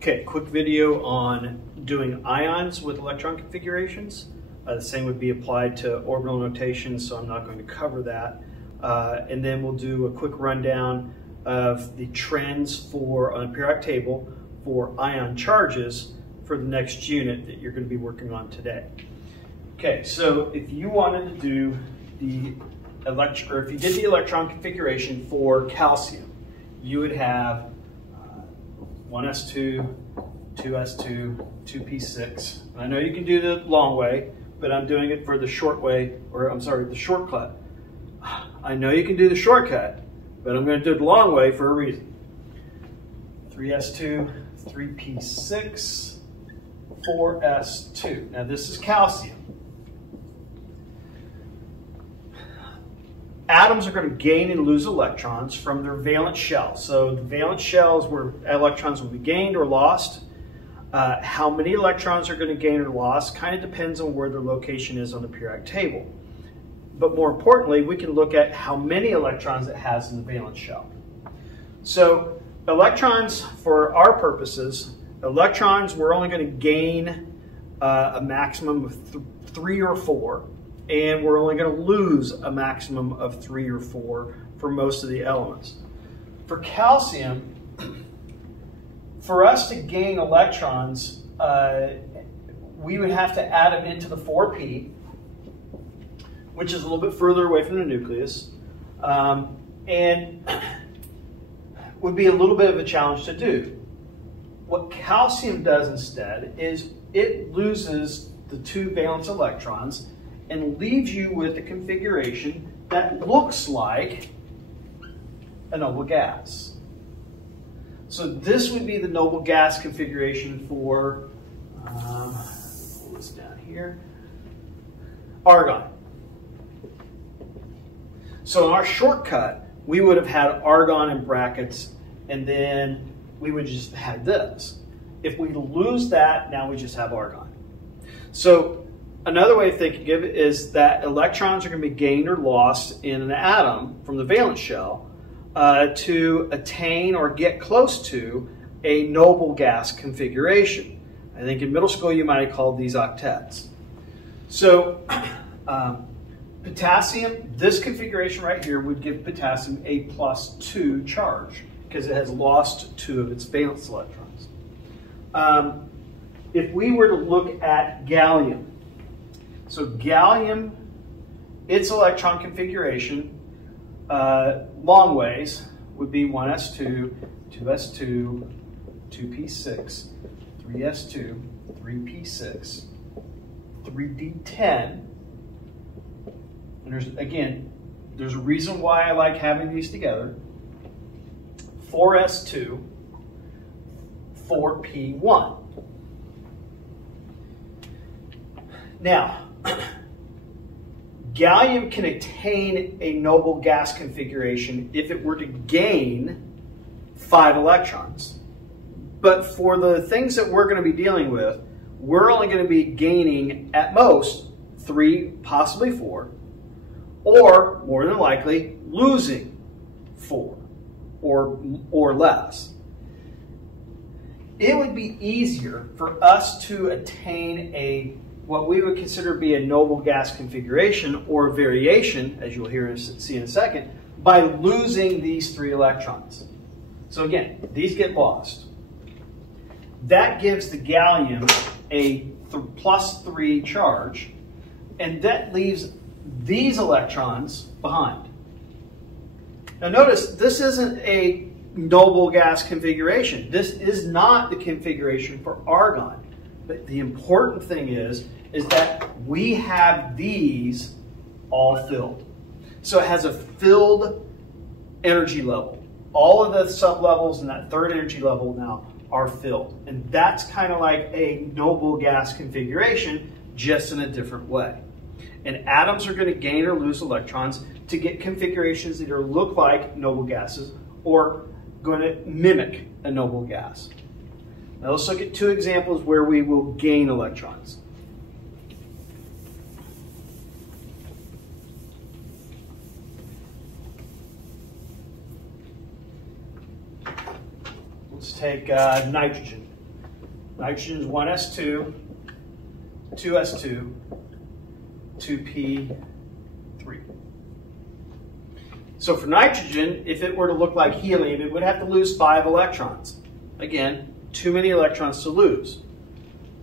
Okay, quick video on doing ions with electron configurations. The same would be applied to orbital notation, so I'm not going to cover that. And then we'll do a quick rundown of the trends for on a periodic table for ion charges for the next unit that you're going to be working on today. Okay, so if you wanted to do the if you did the electron configuration for calcium, you would have 1s2, 2s2, 2p6. I know you can do the long way, but I'm doing it for the short way, or I'm sorry, the shortcut. I know you can do the shortcut, but I'm going to do it the long way for a reason. 3s2, 3p6, 4s2. Now this is calcium. Atoms are going to gain and lose electrons from their valence shell. So the valence shell is where electrons will be gained or lost. How many electrons are going to gain or lost kind of depends on where their location is on the periodic table. But more importantly, we can look at how many electrons it has in the valence shell. So electrons, for our purposes, electrons, we're only going to gain a maximum of 3 or 4. And we're only going to lose a maximum of 3 or 4 for most of the elements. For calcium, for us to gain electrons, we would have to add them into the 4p, which is a little bit further away from the nucleus, and would be a little bit of a challenge to do. What calcium does instead is it loses the 2 valence electrons and leaves you with a configuration that looks like a noble gas. So this would be the noble gas configuration for, pull this down here, argon. So in our shortcut, we would have had argon in brackets, and then we would just have this. If we lose that, now we just have argon. So another way of thinking of it is that electrons are going to be gained or lost in an atom from the valence shell to attain or get close to a noble gas configuration. I think in middle school you might have called these octets. So potassium, this configuration right here would give potassium a +2 charge because it has lost 2 of its valence electrons. If we were to look at gallium, so gallium, its electron configuration, long ways, would be 1s2, 2s2, 2p6, 3s2, 3p6, 3d10. And there's a reason why I like having these together. 4s2, 4p1. Now, gallium can attain a noble gas configuration if it were to gain 5 electrons. But for the things that we're going to be dealing with, we're only going to be gaining at most 3, possibly 4, or more than likely losing 4 or less. It would be easier for us to attain what we would consider to be a noble gas configuration or variation, as you'll see in a second, by losing these 3 electrons. So again, these get lost. That gives the gallium a +3 charge, and that leaves these electrons behind. Now notice, this isn't a noble gas configuration. This is not the configuration for argon. But the important thing is that we have these all filled. So it has a filled energy level. All of the sublevels in that 3rd energy level now are filled. And that's kind of like a noble gas configuration, just in a different way. And atoms are going to gain or lose electrons to get configurations that either look like noble gases or going to mimic a noble gas. Now let's look at 2 examples where we will gain electrons. Let's take nitrogen. Nitrogen is 1s2, 2s2, 2p3. So for nitrogen, if it were to look like helium, it would have to lose 5 electrons. Again, too many electrons to lose.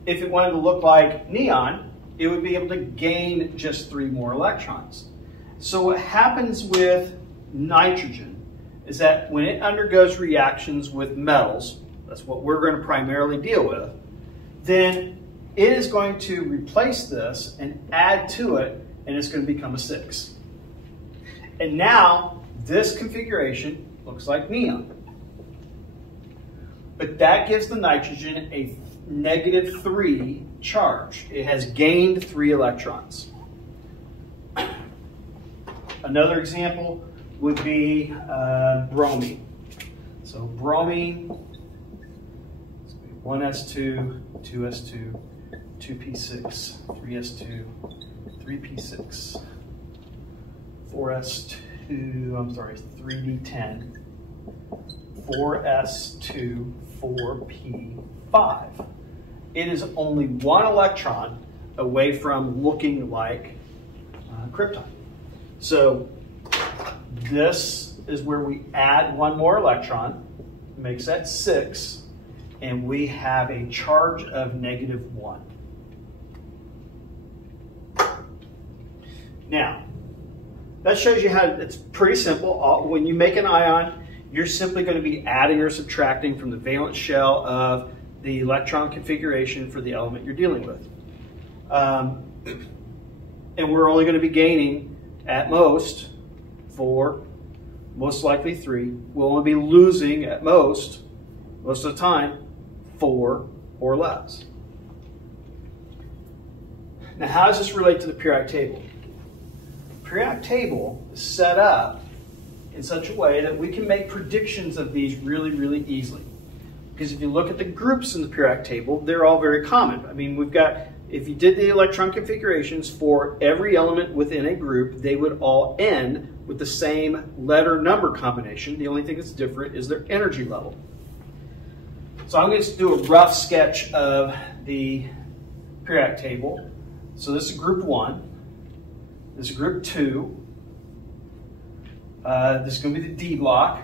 If it wanted to look like neon, it would be able to gain just 3 more electrons. So what happens with nitrogen is that when it undergoes reactions with metals, that's what we're going to primarily deal with, then it is going to replace this and add to it, and it's going to become a 6. And now this configuration looks like neon. But that gives the nitrogen a -3 charge. It has gained 3 electrons. Another example would be bromine. So bromine, 1s2, 2s2, 2p6, 3s2, 3p6, 3d10, 4s2, 4p5. It is only 1 electron away from looking like krypton. So this is where we add 1 more electron, makes that 6, and we have a charge of -1. Now, that shows you how it's pretty simple. When you make an ion, you're simply going to be adding or subtracting from the valence shell of the electron configuration for the element you're dealing with. And we're only going to be gaining at most 4, most likely 3. We'll only be losing at most of the time, 4 or less. Now, how does this relate to the periodic table? The periodic table is set up in such a way that we can make predictions of these really, really easily. Because if you look at the groups in the periodic table, they're all very common. I mean, we've got, if you did the electron configurations for every element within a group, they would all end with the same letter number combination. The only thing that's different is their energy level. So I'm going to do a rough sketch of the periodic table. So this is group 1. This is group 2. This is going to be the D block.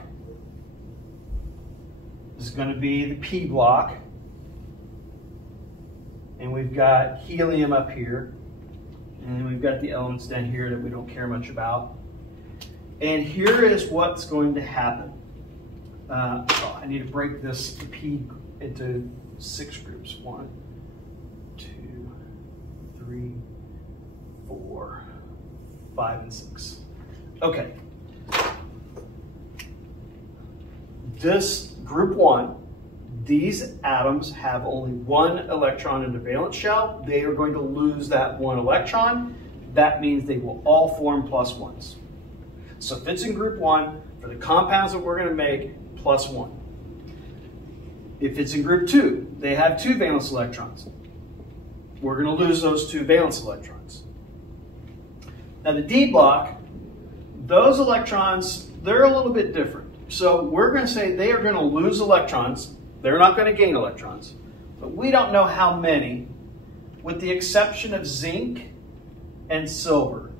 This is going to be the P block. And we've got helium up here. And we've got the elements down here that we don't care much about. And here is what's going to happen. I need to break this P into 6 groups. 1, 2, 3, 4, 5, and 6. Okay. This group 1, these atoms have only 1 electron in the valence shell. They are going to lose that 1 electron. That means they will all form +1s. So if it's in group 1, for the compounds that we're going to make, +1. If it's in group 2, they have 2 valence electrons. We're going to lose those 2 valence electrons. Now the D block, those electrons, they're a little bit different. So we're going to say they are going to lose electrons. They're not going to gain electrons. But we don't know how many, with the exception of zinc and silver.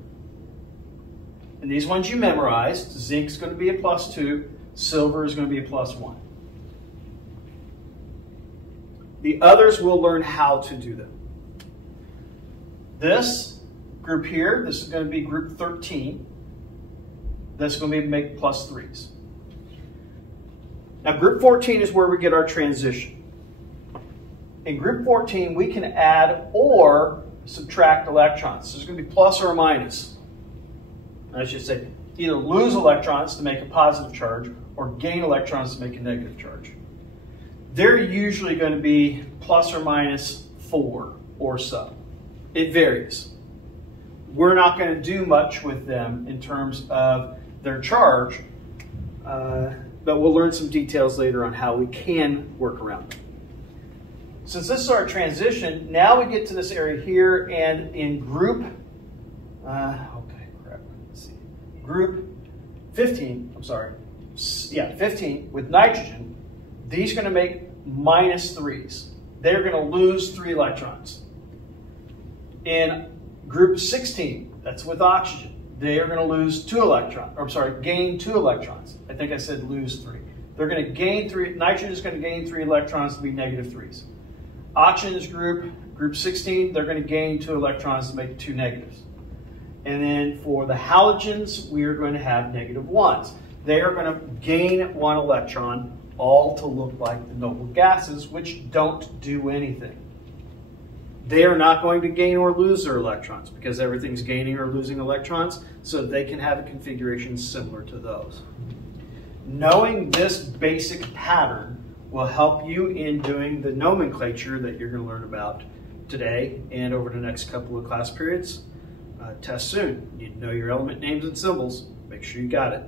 And these ones you memorized. Zinc is going to be a +2. Silver is going to be a +1. The others we'll learn how to do them. This group here, this is going to be group 13. That's going to be make +3s. Now group 14 is where we get our transition. In group 14, we can add or subtract electrons. So there's going to be plus or minus. I should say either lose electrons to make a positive charge or gain electrons to make a negative charge. They're usually going to be ±4 or so. It varies. We're not going to do much with them in terms of their charge, but we'll learn some details later on how we can work around them. Since this is our transition, now we get to this area here, and in group, group 15, 15 with nitrogen, these are going to make -3s they're going to lose 3 electrons. In group 16, that's with oxygen, they are going to lose 2 electrons, or I'm sorry, gain 2 electrons. I think I said lose 3. They're going to gain 3, nitrogen is going to gain 3 electrons to be negative 3s. Oxygen's group 16, they're going to gain 2 electrons to make 2 negatives. And then for the halogens, we are going to have negative 1s. They are going to gain 1 electron, all to look like the noble gases, which don't do anything. They are not going to gain or lose their electrons because everything's gaining or losing electrons, so they can have a configuration similar to those. Knowing this basic pattern will help you in doing the nomenclature that you're going to learn about today and over the next couple of class periods. Test soon. You need to know your element names and symbols. Make sure you got it.